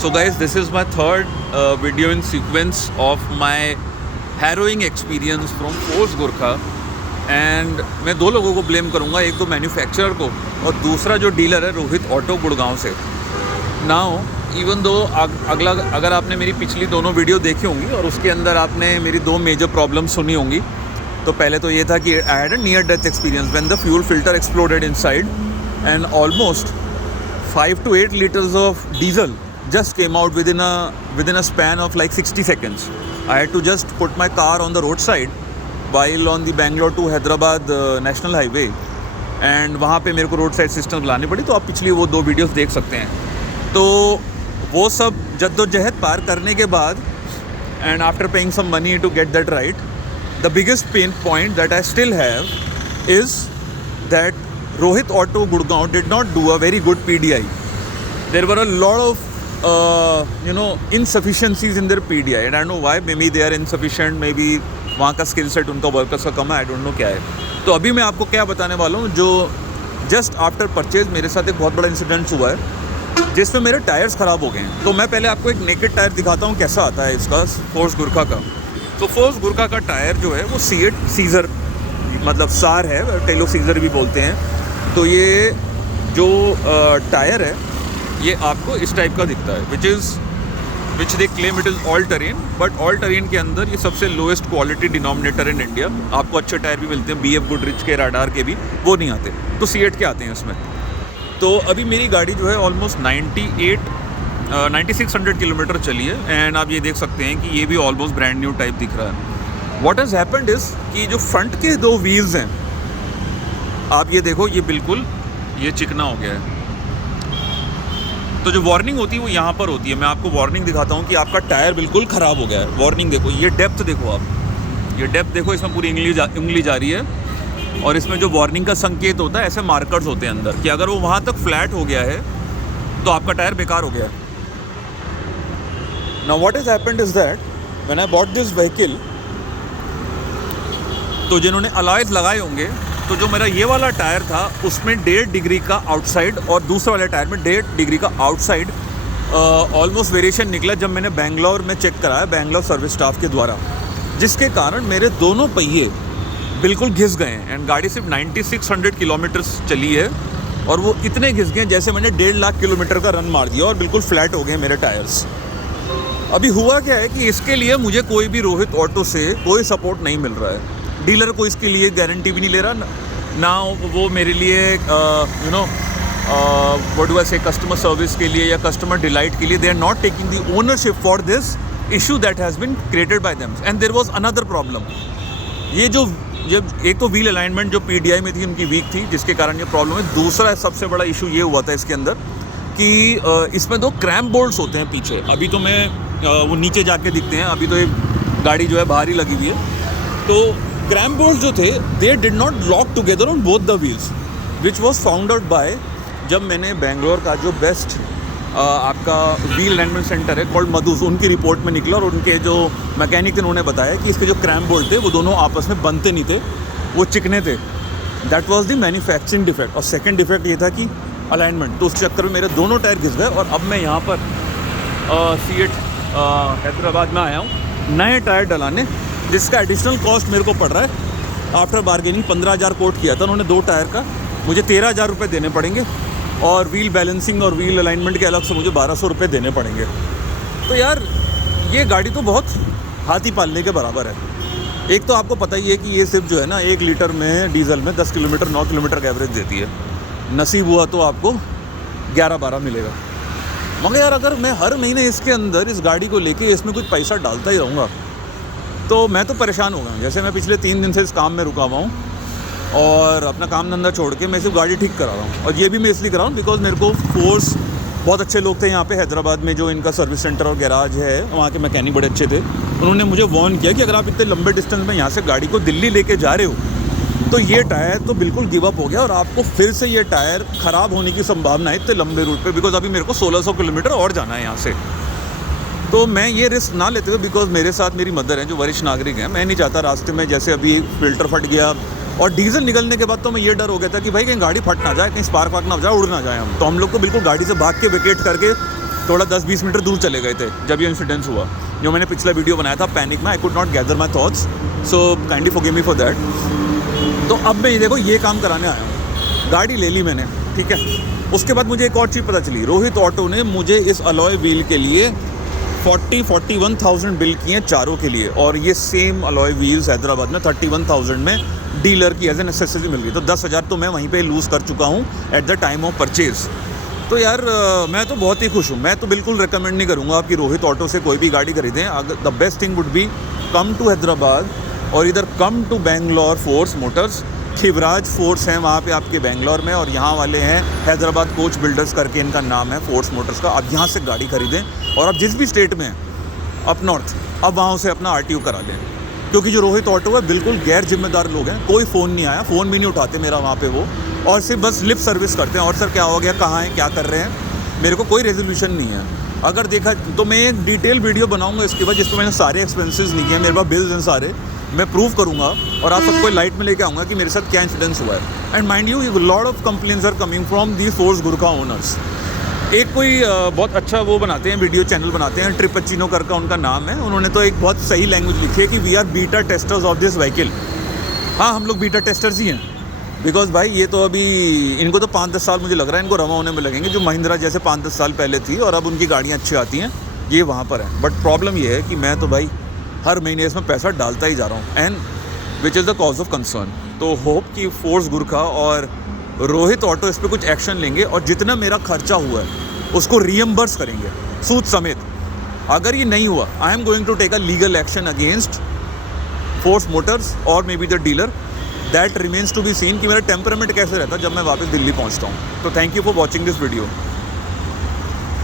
So guys, this is my third video in sequence of my harrowing experience from Force Gurkha. And मैं दो लोगों को blame करूँगा, एक तो मैन्युफैक्चरर को और दूसरा जो डीलर है रोहित ऑटो गुड़गांव से। नाउ इवन दो अगर आपने मेरी पिछली दोनों वीडियो देखी होंगी और उसके अंदर आपने मेरी दो मेजर प्रॉब्लम सुनी होंगी। तो पहले तो ये था कि I had a near death experience when the fuel filter exploded inside and almost 5 to 8 liters of diesel just came out within a span of like 60 seconds. I had to just put my car on the roadside while on the Bangalore to Hyderabad national highway and वहाँ पे मेरे को road side system लानी पड़ी। तो आप पिछली वो दो वीडियोस देख सकते हैं। तो वो सब जद्दोजहद पार करने के बाद and after paying some money to get that right, the biggest pain point that I still have is that Rohit Auto Gurgaon did not do a very good PDI. There were a lot of insufficiencies in their PDI and I don't know why. Maybe they are insufficient, maybe वहाँ का skill set उनका workers का कम है, I don't know क्या है। तो अभी मैं आपको क्या बताने वाला हूँ, जो जस्ट आफ्टर परचेज मेरे साथ एक बहुत बड़ा इंसिडेंट हुआ है जिसमें मेरे टायर्स ख़राब हो गए हैं। तो मैं पहले आपको एक नेकेड टायर दिखाता हूँ कैसा आता है इसका फोर्स गुरखा का। तो फोर्स गुरखा का टायर जो है वो सीज़र मतलब सार है, टेलो सीज़र भी बोलते हैं। तो ये जो टायर है ये आपको इस टाइप का दिखता है which they claim it is all terrain, but all terrain के अंदर ये सबसे lowest quality denominator in India. आपको अच्छे टायर भी मिलते हैं, BF गुडरिच के, राडार के भी, वो नहीं आते। तो C8 के आते हैं इसमें। तो अभी मेरी गाड़ी जो है ऑलमोस्ट 9600 किलोमीटर चली है एंड आप ये देख सकते हैं कि ये भी ऑलमोस्ट ब्रांड न्यू टाइप दिख रहा है। व्हाट हैज़ हैपेंड इज़ कि जो फ्रंट के दो व्हील्स हैं, आप ये देखो, ये बिल्कुल ये चिकना हो गया है। तो जो वार्निंग होती है वो यहाँ पर होती है। मैं आपको वार्निंग दिखाता हूँ कि आपका टायर बिल्कुल ख़राब हो गया है। वार्निंग देखो, ये डेप्थ देखो, आप ये डेप्थ देखो, इसमें पूरी उंगली जा रही है और इसमें जो वार्निंग का संकेत होता है ऐसे मार्कर्स होते हैं अंदर कि अगर वो वहाँ तक फ्लैट हो गया है तो आपका टायर बेकार हो गया है। Now what has happened is that when I bought this vehicle, तो जिन्होंने अलॉयज लगाए होंगे, तो जो मेरा ये वाला टायर था उसमें 1.5 डिग्री का आउटसाइड और दूसरे वाले टायर में 1.5 डिग्री का आउटसाइड ऑलमोस्ट वेरिएशन निकला जब मैंने बैंगलोर में चेक कराया बैंगलोर सर्विस स्टाफ के द्वारा, जिसके कारण मेरे दोनों पहिए बिल्कुल घिस गए हैं। एंड गाड़ी सिर्फ 9600 किलोमीटर्स चली है और वो इतने घिस गए जैसे मैंने 1.5 लाख किलोमीटर का रन मार दिया और बिल्कुल फ्लैट हो गए मेरे टायर्स। अभी हुआ क्या है कि इसके लिए मुझे कोई भी रोहित ऑटो से कोई सपोर्ट नहीं मिल रहा है। डीलर को इसके लिए गारंटी भी नहीं ले रहा ना वो मेरे लिए व्हाट डू आई से कस्टमर सर्विस के लिए या कस्टमर डिलाइट के लिए they are not taking the ownership for this issue that has been created by them. And there was another problem, ये जो जब एक तो व्हील अलाइनमेंट जो PDI में थी उनकी वीक थी जिसके कारण ये प्रॉब्लम है। दूसरा सबसे बड़ा इशू ये हुआ था इसके अंदर कि इसमें 2 क्रैम्प बोल्ट्स होते हैं पीछे। अभी तो मैं वो नीचे जाके दिखते हैं, अभी तो ये गाड़ी जो है बाहर ही लगी हुई है। तो क्रैम्प बोल्ट्स जो थे they did not lock together on both the wheels, which was found out by, जब मैंने बेंगलोर का जो बेस्ट आपका व्हील अलाइनमेंट सेंटर है कॉल्ड मधुस, उनकी रिपोर्ट में निकला और उनके जो मैकेनिक थे उन्होंने बताया कि इसके जो क्रैम्प बोल्ट थे वो दोनों आपस में बनते नहीं थे, वो चिकने थे। That was the manufacturing defect. और सेकंड डिफेक्ट ये था कि अलाइनमेंट। तो उस चक्कर में मेरे दोनों टायर घिस गए और अब मैं यहाँ पर C8 हैदराबाद में आया हूँ नए टायर डलाने, जिसका एडिशनल कॉस्ट मेरे को पड़ रहा है आफ्टर बार्गेनिंग। 15,000 कोट किया था उन्होंने 2 टायर का, मुझे 13,000 रुपये देने पड़ेंगे और व्हील बैलेंसिंग और व्हील अलाइनमेंट के अलग से मुझे 1,200 रुपये देने पड़ेंगे। तो यार ये गाड़ी तो बहुत हाथी पालने के बराबर है। एक तो आपको पता ही है कि ये सिर्फ जो है ना 1 लीटर में डीजल में 10 किलोमीटर 9 किलोमीटर का एवरेज देती है। नसीब हुआ तो आपको 11-12 मिलेगा। मगर यार अगर मैं हर महीने इसके अंदर इस गाड़ी को लेके इसमें कुछ पैसा डालता ही रहूँगा तो मैं तो परेशान हो गया हूँ। जैसे मैं पिछले 3 दिन से इस काम में रुका हुआ हूँ और अपना काम धंधा छोड़ के मैं सिर्फ गाड़ी ठीक करा रहा हूँ। और ये भी मैं इसलिए करा हूँ बिकॉज मेरे को फोर्स बहुत अच्छे लोग थे यहाँ पे हैदराबाद में, जो इनका सर्विस सेंटर और गैराज है वहाँ के मैकेनिक बड़े अच्छे थे। उन्होंने मुझे वार्न किया कि अगर आप इतने लंबे डिस्टेंस में यहाँ से गाड़ी को दिल्ली लेके जा रहे हो तो ये टायर तो बिल्कुल गिव अप हो गया और आपको फिर से ये टायर ख़राब होने की संभावना है इतने लंबे रूट पे, बिकॉज अभी मेरे को 1600 किलोमीटर और जाना है यहाँ से। तो मैं ये रिस्क ना लेते हुए, बिकॉज मेरे साथ मेरी मदर हैं जो वरिष्ठ नागरिक हैं, मैं नहीं चाहता रास्ते में जैसे अभी फिल्टर फट गया और डीजल निकलने के बाद तो मैं ये डर हो गया था कि भाई कहीं गाड़ी फट ना जाए, कहीं स्पार्क वार्क ना हो जाए, उड़ ना जाए हम। तो हम लोग को बिल्कुल गाड़ी से भाग के वेकेट करके थोड़ा 10-20 मीटर दूर चले गए थे जब ये इंसिडेंस हुआ। जो मैंने पिछला वीडियो बनाया था पैनिक में, I could not gather my thoughts, so kindly forgive me for that. तो अब मैं ये देखो ये काम कराने आया हूँ, गाड़ी ले ली मैंने, ठीक है। उसके बाद मुझे एक और चीज़ पता चली, रोहित ऑटो ने मुझे इस अलॉय व्हील के लिए 41,000 बिल किए हैं चारों के लिए, और ये सेम अलॉय व्हील्स हैदराबाद में 31,000 में डीलर की एज एन एक्सेसरी मिल गई। तो 10,000 तो मैं वहीं पे लूज़ कर चुका हूँ at the time of purchase. तो यार मैं तो बहुत ही खुश हूँ। मैं तो बिल्कुल रिकमेंड नहीं करूँगा आप कि रोहित ऑटो से कोई भी गाड़ी खरीदें। अगर the best thing would be come to Hyderabad और इधर come to Bangalore Force Motors. Khivraj Force हैं वहाँ पे आपके बेंगलोर में, और यहाँ वाले हैं हैदराबाद कोच बिल्डर्स करके इनका नाम है फोर्स मोटर्स का। आप यहाँ से गाड़ी खरीदें, और आप जिस भी स्टेट में हैं अप नॉर्थ, अब वहाँ से अपना RTO करा लें, क्योंकि जो रोहित ऑटो है बिल्कुल गैर जिम्मेदार लोग हैं। कोई फ़ोन नहीं आया, फ़ोन भी नहीं उठाते मेरा वहाँ पे वो, और सिर्फ बस लिप सर्विस करते हैं। और सर क्या हो गया, कहाँ हैं, क्या कर रहे हैं, मेरे को कोई रेजोल्यूशन नहीं है। अगर देखा तो मैं एक डिटेल वीडियो बनाऊँगा इसके बाद, जिसमें मैंने सारे एक्सपेंसेस नहीं किए, मेरे पास बिल्स हैं सारे, मैं प्रूव करूँगा और आप सबको लाइट में लेके आऊँगा कि मेरे साथ क्या इंसिडेंस हुआ है। And mind you lot of complaints are coming from the force Gurkha owners. एक कोई बहुत अच्छा वो बनाते हैं, वीडियो चैनल बनाते हैं, ट्रिपचिनो करके उनका नाम है। उन्होंने तो एक बहुत सही लैंग्वेज लिखी है कि we are beta testers of this vehicle. हाँ, हम लोग बीटा टेस्टर्स ही हैं, बिकॉज भाई ये तो अभी इनको तो 5-10 साल मुझे लग रहा है इनको रवा होने में लगेंगे, जो महिंद्रा जैसे 5-10 साल पहले थी, और अब उनकी गाड़ियाँ अच्छी आती हैं, ये वहाँ पर है। बट प्रॉब्लम ये है कि मैं तो भाई हर महीने इसमें पैसा डालता ही जा रहा हूँ, and which is the cause of concern. तो होप कि फोर्स गुरखा और रोहित ऑटो इस पर कुछ एक्शन लेंगे, और जितना मेरा खर्चा हुआ है उसको रीएम्बर्स करेंगे सूद समेत। अगर ये नहीं हुआ, I am going to take a legal action against Force Motors और may be the dealer. That remains to be seen कि मेरा टेम्परामेंट कैसे रहता जब मैं वापस दिल्ली पहुंचता हूं। तो thank you for watching this video.